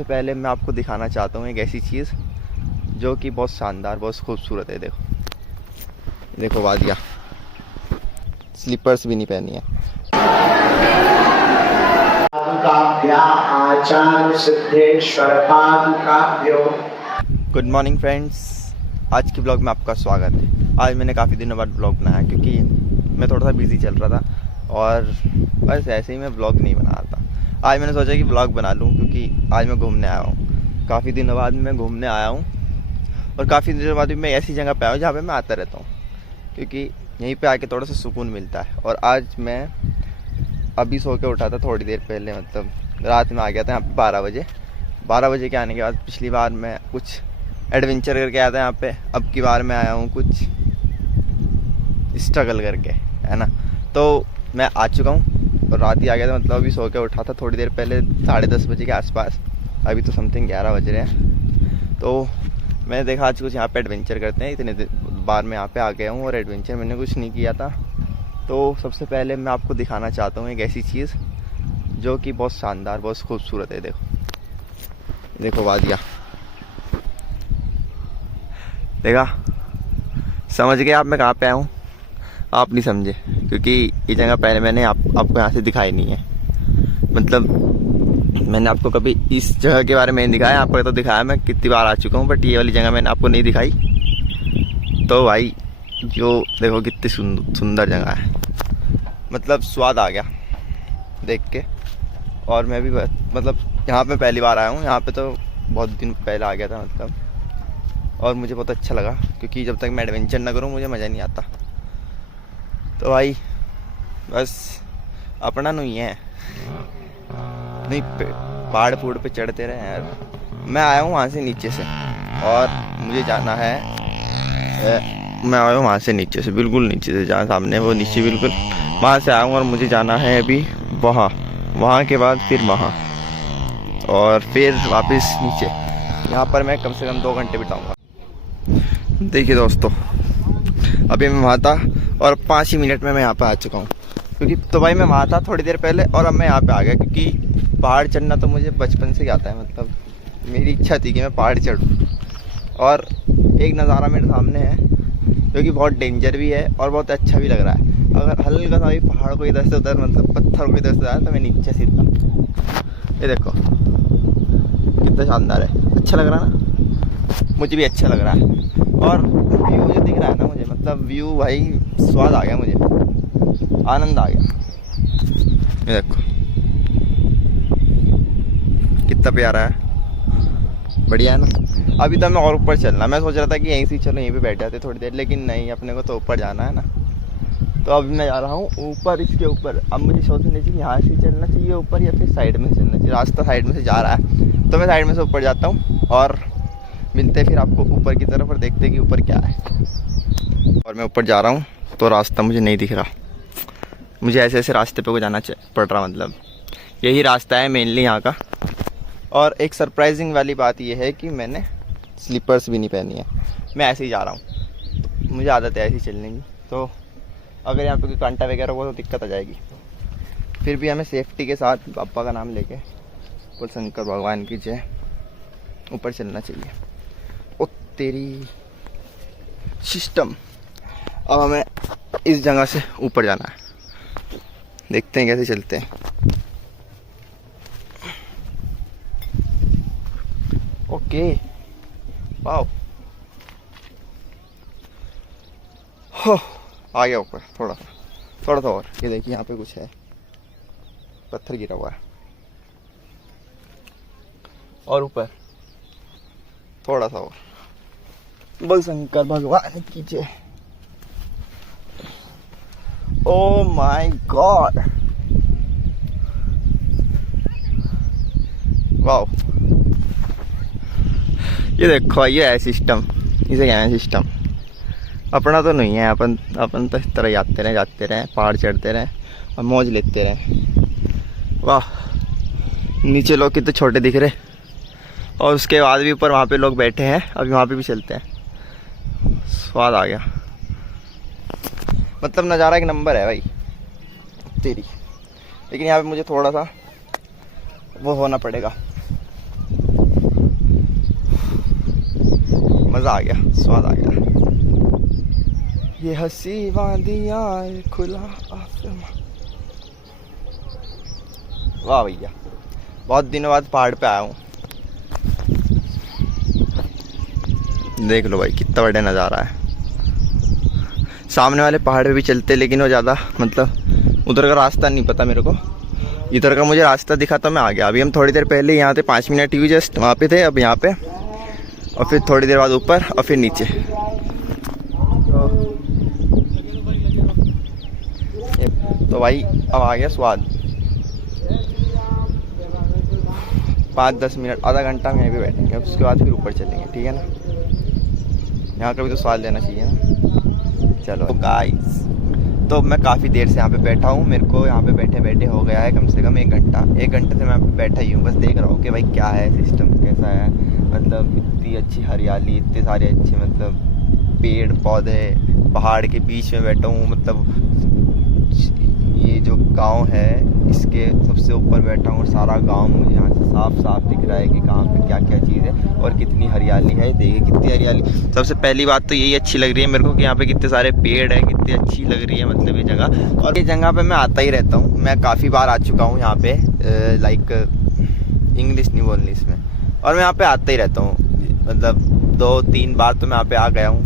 सबसे पहले मैं आपको दिखाना चाहता हूँ एक ऐसी चीज़ जो कि बहुत शानदार, बहुत खूबसूरत है। देखो देखो वादिया, स्लीपर्स भी नहीं पहनी है। गुड मॉर्निंग फ्रेंड्स, आज के ब्लॉग में आपका स्वागत है। आज मैंने काफ़ी दिनों बाद ब्लॉग बनाया क्योंकि मैं थोड़ा सा बिजी चल रहा था और बस ऐसे ही मैं ब्लॉग नहीं बना रहा था। आज मैंने सोचा कि ब्लॉग बना लूँ क्योंकि आज मैं घूमने आया हूँ। काफ़ी दिनों बाद मैं घूमने आया हूँ और काफ़ी दिनों बाद भी मैं ऐसी जगह पे आया हूँ जहाँ पे मैं आता रहता हूँ क्योंकि यहीं पे आके थोड़ा सा सुकून मिलता है। और आज मैं अभी सो के उठा था थोड़ी देर पहले, मतलब रात में आ गया था यहाँ पे 12 बजे के आने के बाद। पिछली बार मैं कुछ एडवेंचर करके आया था यहाँ पे, अब की बार मैं आया हूँ कुछ स्ट्रगल करके, है ना। तो मैं आ चुका हूँ और रात ही आ गया था, मतलब अभी सो के उठा था थोड़ी देर पहले 10:30 बजे के आसपास। अभी तो समथिंग 11 बज रहे हैं। तो मैंने देखा आज कुछ यहाँ पे एडवेंचर करते हैं। इतने बार मैं यहाँ पे आ गया हूँ और एडवेंचर मैंने कुछ नहीं किया था। तो सबसे पहले मैं आपको दिखाना चाहता हूँ एक ऐसी चीज़ जो कि बहुत शानदार, बहुत खूबसूरत है। देखो देखो वादिया, देखा, समझ गए आप मैं कहाँ पे आया हूँ? आप नहीं समझे क्योंकि ये जगह पहले मैंने आपको यहाँ से दिखाई नहीं है। मतलब मैंने आपको कभी इस जगह के बारे में नहीं दिखाया। आपको तो दिखाया मैं कितनी बार आ चुका हूँ, बट ये वाली जगह मैंने आपको नहीं दिखाई। तो भाई जो देखो कितनी सुंदर जगह है, मतलब स्वाद आ गया देख के। और मैं भी मतलब यहाँ पे पहली बार आया हूँ, यहाँ पे तो बहुत दिन पहले आ गया था मतलब। और मुझे बहुत अच्छा लगा क्योंकि जब तक मैं एडवेंचर ना करूँ मुझे मज़ा नहीं आता। तो भाई बस अपना नहीं है, नहीं पहाड़ फूड़ पे चढ़ते रहे यार। मैं आया हूँ वहाँ से नीचे से और मुझे जाना है, मैं आया हूँ वहाँ से नीचे से, बिल्कुल नीचे से, जहाँ सामने वो नीचे बिल्कुल वहाँ से आया हूँ और मुझे जाना है अभी वहाँ के बाद फिर वहाँ और फिर वापस नीचे। यहाँ पर मैं कम से कम 2 घंटे बिताऊँगा। देखिए दोस्तों, अभी मैं वहाँ था और 5 ही मिनट में मैं यहाँ पे आ चुका हूँ क्योंकि तो भाई मैं वहाँ था थोड़ी देर पहले और अब मैं यहाँ पे आ गया क्योंकि पहाड़ चढ़ना तो मुझे बचपन से ही आता है। मतलब मेरी इच्छा थी कि मैं पहाड़ चढ़ूँ। और एक नज़ारा मेरे सामने है जो कि बहुत डेंजर भी है और बहुत अच्छा भी लग रहा है। अगर हल्का सा भी पहाड़ को इधर से उधर, मतलब पत्थर को इधर से उधर, तो मैं नीचे सीधा, ये देखो कितना शानदार है। अच्छा लग रहा है ना? मुझे भी अच्छा लग रहा है। और व्यू जो दिख रहा है ना मुझे, मतलब व्यू भाई स्वाद आ गया, मुझे आनंद आ गया। ये देखो कितना प्यारा है, बढ़िया है ना। अभी तो मैं और ऊपर चलना, मैं सोच रहा था कि यहीं से चलो, यहीं पे बैठ जाते थोड़ी देर, लेकिन नहीं, अपने को तो ऊपर जाना है ना। तो अभी मैं जा रहा हूँ ऊपर, इसके ऊपर। अब मुझे सोचना चाहिए यहाँ से चलना चाहिए ऊपर या फिर साइड में से चलना चाहिए। रास्ता साइड में से जा रहा है तो मैं साइड में से ऊपर जाता हूँ और मिलते फिर आपको ऊपर की तरफ और देखते कि ऊपर क्या है। और मैं ऊपर जा रहा हूँ तो रास्ता मुझे नहीं दिख रहा, मुझे ऐसे ऐसे रास्ते पे को जाना पड़ रहा, मतलब यही रास्ता है मेनली यहाँ का। और एक सरप्राइजिंग वाली बात यह है कि मैंने स्लीपर्स भी नहीं पहनी है, मैं ऐसे ही जा रहा हूँ। मुझे आदत है ऐसी चलने की, तो अगर यहाँ पे कोई कांटा वगैरह हुआ तो दिक्कत आ जाएगी। फिर भी हमें सेफ्टी के साथ पापा का नाम लेके, बोल शंकर भगवान की जय, ऊपर चलना चाहिए। ओ तेरी सिस्टम। अब हमें इस जगह से ऊपर जाना है, देखते हैं कैसे चलते हैं। ओके, वाओ, हो आ गया ऊपर थोड़ा सा और। ये देखिए यहाँ पे कुछ है, पत्थर गिरा हुआ है। और ऊपर थोड़ा सा और, बोल शंकर भगवान की जय। Oh my God, wow. ये देखो, ये है सिस्टम, इसे क्या है सिस्टम। अपना तो नहीं है, अपन तो इस तरह जाते रहे, पहाड़ चढ़ते रहे और मौज लेते रहे। वाह, नीचे लोग कितने छोटे दिख रहे, और उसके बाद भी ऊपर वहाँ पे लोग बैठे हैं। अभी वहाँ पे भी चलते हैं, स्वाद आ गया। मतलब नज़ारा एक नंबर है भाई तेरी। लेकिन यहाँ पे मुझे थोड़ा सा वो होना पड़ेगा, मज़ा आ गया, स्वाद आ गया। ये हंसी वादियाँ खुला आसमां। वाह भैया, बहुत दिनों बाद पहाड़ पे आया हूँ। देख लो भाई कितना बड़ा नज़ारा है। सामने वाले पहाड़ पे भी चलते, लेकिन वो ज़्यादा मतलब उधर का रास्ता नहीं पता मेरे को। इधर का मुझे रास्ता दिखा तो मैं आ गया। अभी हम थोड़ी देर पहले यहाँ थे, 5 मिनट हुई जस्ट, वहाँ पे थे, अब यहाँ पे, और फिर थोड़ी देर बाद ऊपर और फिर नीचे। तो भाई अब आ गया स्वाद। 5-10 मिनट, आधा घंटा में यहीं पे बैठेंगे, अब उसके बाद फिर ऊपर चलेंगे, ठीक है ना। यहाँ का भी तो स्वाद लेना चाहिए ना। चलो गाइस, तो मैं काफ़ी देर से यहाँ पे बैठा हूँ। मेरे को यहाँ पे बैठे बैठे हो गया है कम से कम 1 घंटा। 1 घंटे से मैं यहाँ पे बैठा ही हूँ, बस देख रहा हूँ कि भाई क्या है सिस्टम, कैसा है। मतलब इतनी अच्छी हरियाली, इतने सारे अच्छे मतलब पेड़ पौधे, पहाड़ के बीच में बैठा हूँ। मतलब ये जो गांव है इसके सबसे ऊपर बैठा हूँ। सारा गांव मुझे यहाँ से साफ साफ दिख रहा है कि कहाँ पे क्या क्या चीज़ है और कितनी हरियाली है। देखिए कितनी हरियाली। सबसे पहली बात तो यही अच्छी लग रही है मेरे को कि यहाँ पे कितने सारे पेड़ है, कितनी अच्छी लग रही है मतलब ये जगह। और ये जगह पे मैं आता ही रहता हूँ, मैं काफ़ी बार आ चुका हूँ यहाँ पे। लाइक इंग्लिश नहीं बोलनी इसमें, और मैं यहाँ पे आता ही रहता हूँ। मतलब 2-3 बार तो मैं यहाँ पे आ गया हूँ।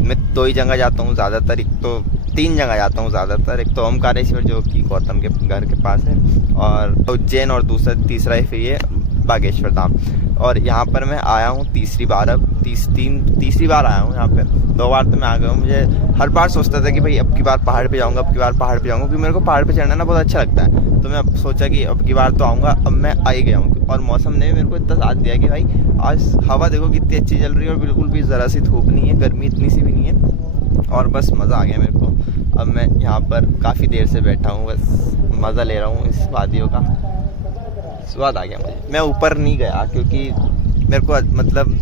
मैं 2 ही जगह जाता हूँ ज़्यादातर, एक तो 3 जगह जाता हूँ ज़्यादातर। एक तो ओमकारेश्वर जो कि गौतम के घर के पास है, और उज्जैन, और तीसरा ही फिर ये बागेश्वर धाम। और यहाँ पर मैं आया हूँ तीसरी बार, अब तीसरी बार आया हूँ यहाँ पे। 2 बार तो मैं आ गया हूँ। मुझे हर बार सोचता था कि भाई अब की बार पहाड़ पे जाऊँगा, अब की बार पहाड़ पे जाऊँगा, क्योंकि मेरे को पहाड़ पे चढ़ना ना बहुत अच्छा लगता है। तो मैं अब सोचा कि अब की बार तो आऊँगा। अब मैं आ ही गया हूँ, और मौसम ने मेरे को इतना साथ दिया कि भाई आज हवा देखो कितनी अच्छी चल रही है, और बिल्कुल भी ज़रा सी धूप नहीं है, गर्मी इतनी सी भी नहीं है, और बस मज़ा आ गया मेरे को। अब मैं यहाँ पर काफ़ी देर से बैठा हूँ, बस मज़ा ले रहा हूँ इस वादियों का। स्वाद आ गया मुझे। मैं ऊपर नहीं गया क्योंकि मेरे को मतलब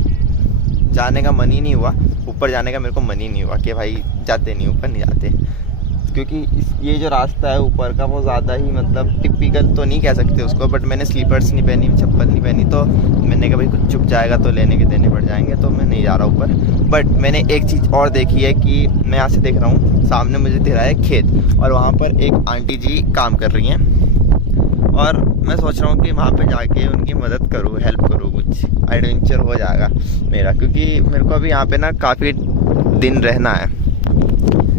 जाने का मन ही नहीं हुआ। ऊपर जाने का मेरे को मन ही नहीं हुआ कि भाई जाते नहीं, ऊपर नहीं जाते, क्योंकि ये जो रास्ता है ऊपर का वो ज़्यादा ही मतलब टिपिकल तो नहीं कह सकते उसको, बट मैंने स्लीपर्स नहीं पहनी, चप्पल नहीं पहनी, तो मैंने कहा भाई कुछ चुप जाएगा तो लेने के देने पड़ जाएंगे, तो मैं नहीं जा रहा ऊपर। बट मैंने एक चीज़ और देखी है कि मैं यहाँ से देख रहा हूँ, सामने मुझे दिख रहा है खेत, और वहाँ पर एक आंटी जी काम कर रही हैं, और मैं सोच रहा हूँ कि वहाँ पे जाके उनकी मदद करूँ, हेल्प करूँ, कुछ एडवेंचर हो जाएगा मेरा, क्योंकि मेरे को अभी यहाँ पे ना काफ़ी दिन रहना है।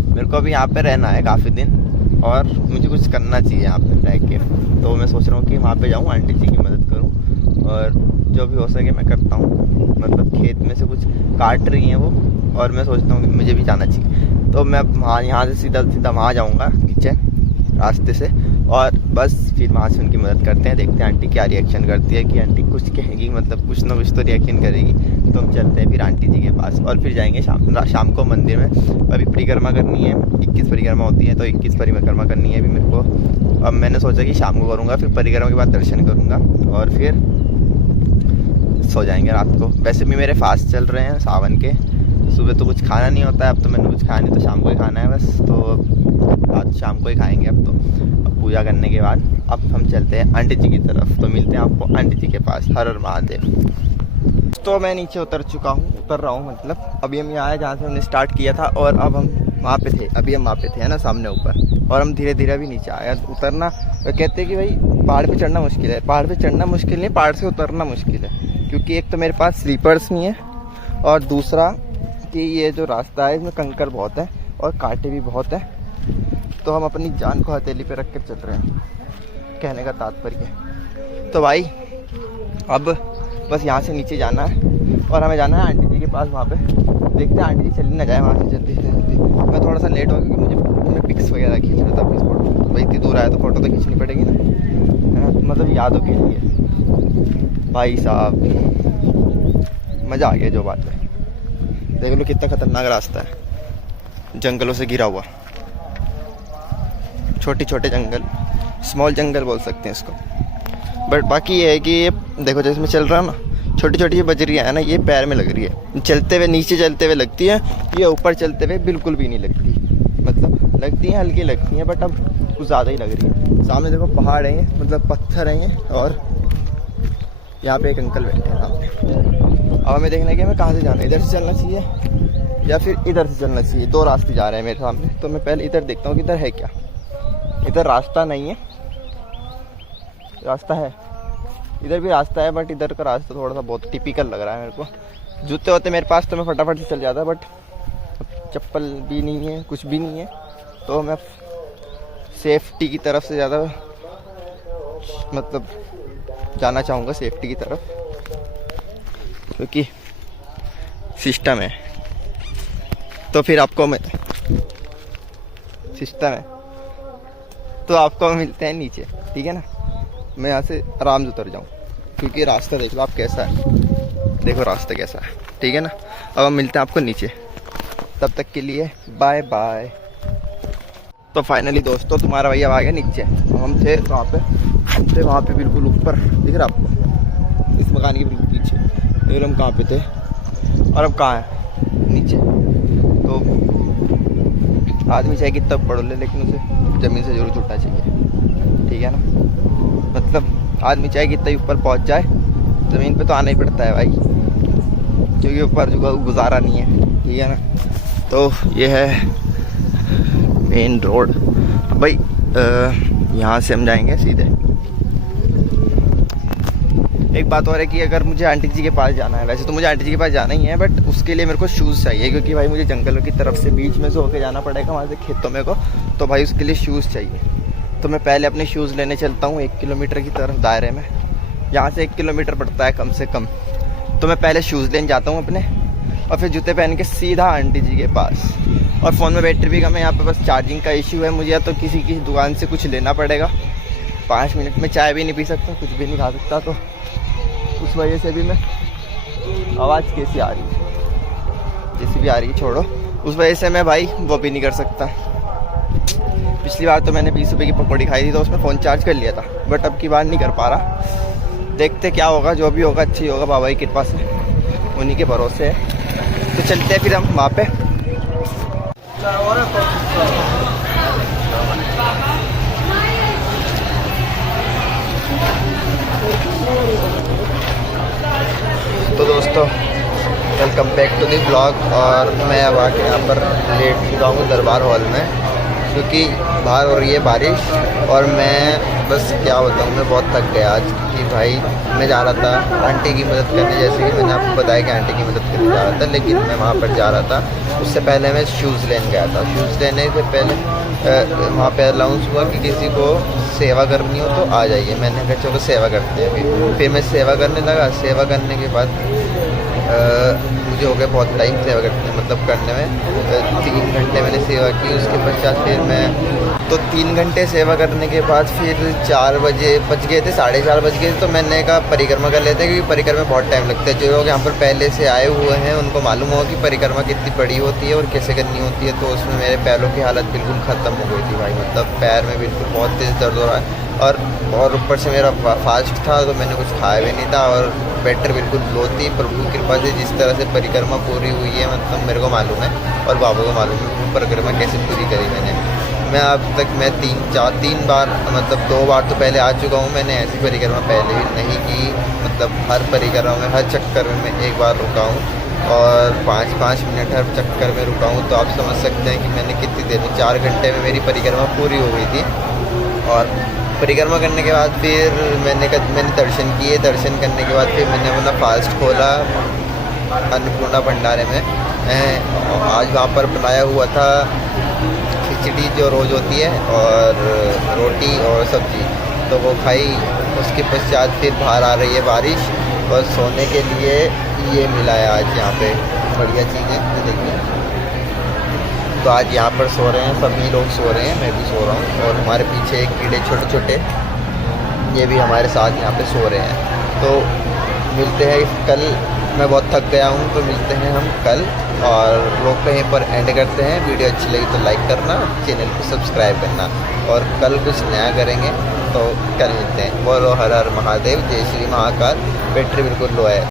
मेरे को अभी यहाँ पे रहना है काफ़ी दिन, और मुझे कुछ करना चाहिए यहाँ पे रह के। तो मैं सोच रहा हूँ कि वहाँ पे जाऊँ, आंटी जी की मदद करूँ, और जो भी हो सके मैं करता हूँ। मतलब खेत में से कुछ काट रही हैं वो, और मैं सोचता हूँ कि मुझे भी जाना चाहिए। तो मैं वहाँ यहाँ से सीधा वहाँ जाऊँगा नीचे रास्ते से, और बस फिर वहाँ से उनकी मदद करते हैं। देखते हैं आंटी क्या रिएक्शन करती है, कि आंटी कुछ कहेगी, मतलब कुछ ना कुछ तो रिएक्शन करेगी। तो हम चलते हैं फिर आंटी जी के पास, और फिर जाएंगे शाम को मंदिर में। अभी परिक्रमा करनी है, 21 परिक्रमा होती है, तो 21 परिक्रमा करनी है अभी मेरे को। अब मैंने सोचा कि शाम को करूँगा, फिर परिक्रमा के बाद दर्शन करूँगा, और फिर सो जाएंगे रात को। वैसे भी मेरे फास्ट चल रहे हैं सावन के, सुबह तो कुछ खाना नहीं होता है, अब तो मैंने कुछ खाया नहीं, तो शाम को ही खाना है बस। तो आज शाम को ही खाएंगे अब तो। अब पूजा करने के बाद अब हम चलते हैं आंटी जी की तरफ, तो मिलते हैं आपको आंटी जी के पास। हर हर महादेव। तो मैं नीचे उतर रहा हूँ मतलब। अभी हम यहाँ आए जहाँ से हमने स्टार्ट किया था, और अब हम वहाँ पे थे, अभी हम वहाँ पे थे, है ना, सामने ऊपर, और हम धीरे धीरे अभी नीचे आए। उतरना, वो कहते हैं कि भाई पहाड़ पे चढ़ना मुश्किल है। पहाड़ पे चढ़ना मुश्किल नहीं, पहाड़ से उतरना मुश्किल है, क्योंकि एक तो मेरे पास स्लीपर्स नहीं है, और दूसरा कि ये जो रास्ता है इसमें कंकर बहुत है और कांटे भी बहुत है। तो हम अपनी जान को हथेली पे रख कर चल रहे हैं, कहने का तात्पर्य। तो भाई अब बस यहाँ से नीचे जाना है, और हमें जाना है आंटी जी के पास। वहाँ पे देखते हैं आंटी जी चली ना जाए वहाँ से जल्दी से जल्दी। मैं थोड़ा सा लेट हो गया क्योंकि मुझे पिक्स वगैरह खींचना था, अपनी फोटो। भाई इतनी दूर आया तो फ़ोटो तो खींचनी पड़ेगी ना, है ना, मतलब यादों के लिए। भाई साहब मज़ा आ गया जो बात है। देख लो कितना खतरनाक रास्ता है, जंगलों से घिरा हुआ, छोटे छोटे जंगल, स्मॉल जंगल बोल सकते हैं इसको। बट बाकी ये है कि ये देखो जैसे मैं चल रहा हूँ ना, छोटी छोटी ये बजरियाँ है ना, ये पैर में लग रही है। चलते हुए नीचे चलते हुए लगती है, ये ऊपर चलते हुए बिल्कुल भी नहीं लगती। मतलब लगती हैं, हल्की लगती हैं, बट अब कुछ ज़्यादा ही लग रही है। सामने देखो पहाड़ है, मतलब पत्थर हैं, और यहाँ पे एक अंकल बैठे हैं सामने। अब हमें देखना है कि हमें कहाँ से जाना है, इधर से चलना चाहिए या फिर इधर से चलना चाहिए। दो रास्ते जा रहे हैं मेरे सामने, तो मैं पहले इधर देखता हूँ कि इधर है क्या। इधर रास्ता नहीं है, रास्ता है, इधर भी रास्ता है, बट इधर का रास्ता थोड़ा सा बहुत टिपिकल लग रहा है मेरे को। जूते होते मेरे पास तो मैं फटाफट से चल जाता, बट चप्पल भी नहीं है, कुछ भी नहीं है, तो मैं सेफ्टी की तरफ से ज़्यादा मतलब जाना चाहूँगा, सेफ्टी की तरफ, क्योंकि सिस्टम है। तो फिर आपको मैं सिस्टम है तो आपको मिलते हैं नीचे, ठीक है ना। मैं यहाँ से आराम से उतर जाऊँ, क्योंकि रास्ता देख लो आप कैसा है, देखो रास्ता कैसा है, ठीक है ना। अब हम मिलते हैं आपको नीचे, तब तक के लिए बाय बाय। तो फाइनली दोस्तों तुम्हारा भैया आ गया नीचे। हम थे वहाँ पे बिल्कुल ऊपर, दिख रहा आपको, इस मकान के बिल्कुल पीछे। फिर हम कहाँ पे थे और अब कहाँ है, नीचे। तो आदमी चाहे कितना पढ़ ले, लेकिन उसे ज़मीन से जरूर छूटना चाहिए, ठीक है ना। मतलब आदमी चाहे कितना ऊपर पहुँच जाए, ज़मीन पे तो आना ही पड़ता है भाई, क्योंकि ऊपर गुजारा नहीं है, ठीक है ना। तो ये है मेन रोड भाई। यहाँ से हम जाएंगे सीधे। एक बात और है कि अगर मुझे आंटी जी के पास जाना है, वैसे तो मुझे आंटी जी के पास जाना ही है, बट उसके लिए मेरे को शूज़ चाहिए, क्योंकि भाई मुझे जंगलों की तरफ से बीच में से होके जाना पड़ेगा, वहाँ से खेतों में को। तो भाई उसके लिए शूज़ चाहिए। तो मैं पहले अपने शूज़ लेने चलता हूँ 1 किलोमीटर की तरफ दायरे में। यहाँ से 1 किलोमीटर पड़ता है कम से कम। तो मैं पहले शूज़ लेने जाता हूँ अपने, और फिर जूते पहन के सीधा आंटी जी के पास। और फ़ोन में बैटरी भी कम है, यहाँ पे बस चार्जिंग का इशू है मुझे, या तो किसी की दुकान से कुछ लेना पड़ेगा। 5 मिनट में चाय भी नहीं पी सकता, कुछ भी नहीं खा सकता, तो उस वजह से भी मैं आवाज़ कैसी आ रही है, जैसी भी आ रही है छोड़ो, उस वजह से मैं भाई वो भी नहीं कर सकता। पिछली बार तो मैंने 20 रुपये की पकौड़ी खाई थी, तो उसमें फ़ोन चार्ज कर लिया था, बट अब की बार नहीं कर पा रहा। देखते क्या होगा, जो भी होगा अच्छी होगा, बाबा की कृपा से, उन्हीं के भरोसे है। तो चलते हैं फिर हम वहाँ पे। तो दोस्तों welcome back to the blog. और मैं अब आके यहाँ पर लेट चुका हूँ दरबार हॉल में, क्योंकि बाहर हो रही है बारिश। और मैं बस क्या बताऊँ, मैं बहुत थक गया आज कि भाई मैं जा रहा था आंटी की मदद करने, जैसे कि मैंने आपको बताया कि आंटी की मदद करने जा रहा था, लेकिन मैं वहाँ पर जा रहा था उससे पहले मैं शूज़ लेने गया था। शूज़ लेने से पहले वहाँ पे अनाउंस हुआ कि किसी को सेवा करनी हो तो आ जाइए। मैंने कहा चलो सेवा करते हैं। फिर मैं सेवा करने लगा। सेवा करने के बाद मुझे हो गया बहुत टाइम सेवा करते, मतलब करने में 3 घंटे मैंने सेवा की। उसके पश्चात फिर मैं 3 घंटे सेवा करने के बाद फिर 4 बजे बज गए थे, 4:30 बज गए थे। तो मैंने कहा परिक्रमा कर लेते हैं, क्योंकि परिक्रमा में बहुत टाइम लगता है। जो लोग यहाँ पर पहले से आए हुए हैं उनको मालूम होगा कि परिक्रमा कितनी बड़ी होती है और कैसे करनी होती है। तो उसमें मेरे पैरों की हालत बिल्कुल ख़त्म हो गई थी भाई, मतलब पैर में बिल्कुल बहुत तेज़ दर्द हो रहा है। और ऊपर से मेरा फास्ट था, तो मैंने कुछ खाया भी नहीं था, और बैटरी बिल्कुल लो थी। प्रभु की कृपा से जिस तरह से परिक्रमा पूरी हुई है, मतलब मेरे को मालूम है और बाबा को मालूम है परिक्रमा कैसे पूरी करी मैंने। मैं अब तक मैं 3 बार, मतलब 2 बार तो पहले आ चुका हूँ। मैंने ऐसी परिक्रमा पहले भी नहीं की, मतलब हर परिक्रमा में, हर चक्कर में मैं 1 बार रुका हूँ और 5-5 मिनट हर चक्कर में रुका हूँ। तो आप समझ सकते हैं कि मैंने कितनी देर में, 4 घंटे में मेरी परिक्रमा पूरी हो गई थी। और परिक्रमा करने के बाद फिर मैंने दर्शन किए। दर्शन करने के बाद फिर मैंने अपना फास्ट खोला अन्नपूर्णा भंडारे में। आज वहाँ पर बनाया हुआ था खिचड़ी जो रोज़ होती है, और रोटी और सब्ज़ी, तो वो खाई। उसके पश्चात फिर बाहर आ रही है बारिश, और सोने के लिए ये मिला है आज यहाँ पे बढ़िया चीज़ें, देखिए। तो आज यहाँ पर सो रहे हैं, सभी लोग सो रहे हैं, मैं भी सो रहा हूँ। और हमारे पीछे एक कीड़े छोटे छोटे, ये भी हमारे साथ यहाँ पे सो रहे हैं। तो मिलते हैं कल। मैं बहुत थक गया हूँ, तो मिलते हैं हम कल। और लोग कहीं पर एंड करते हैं। वीडियो अच्छी लगी तो लाइक करना, चैनल को सब्सक्राइब करना, और कल कुछ नया करेंगे। तो कल मिलते हैं। बोलो हर हर महादेव, जय श्री महाकाल। बैटरी बिल्कुल लो है।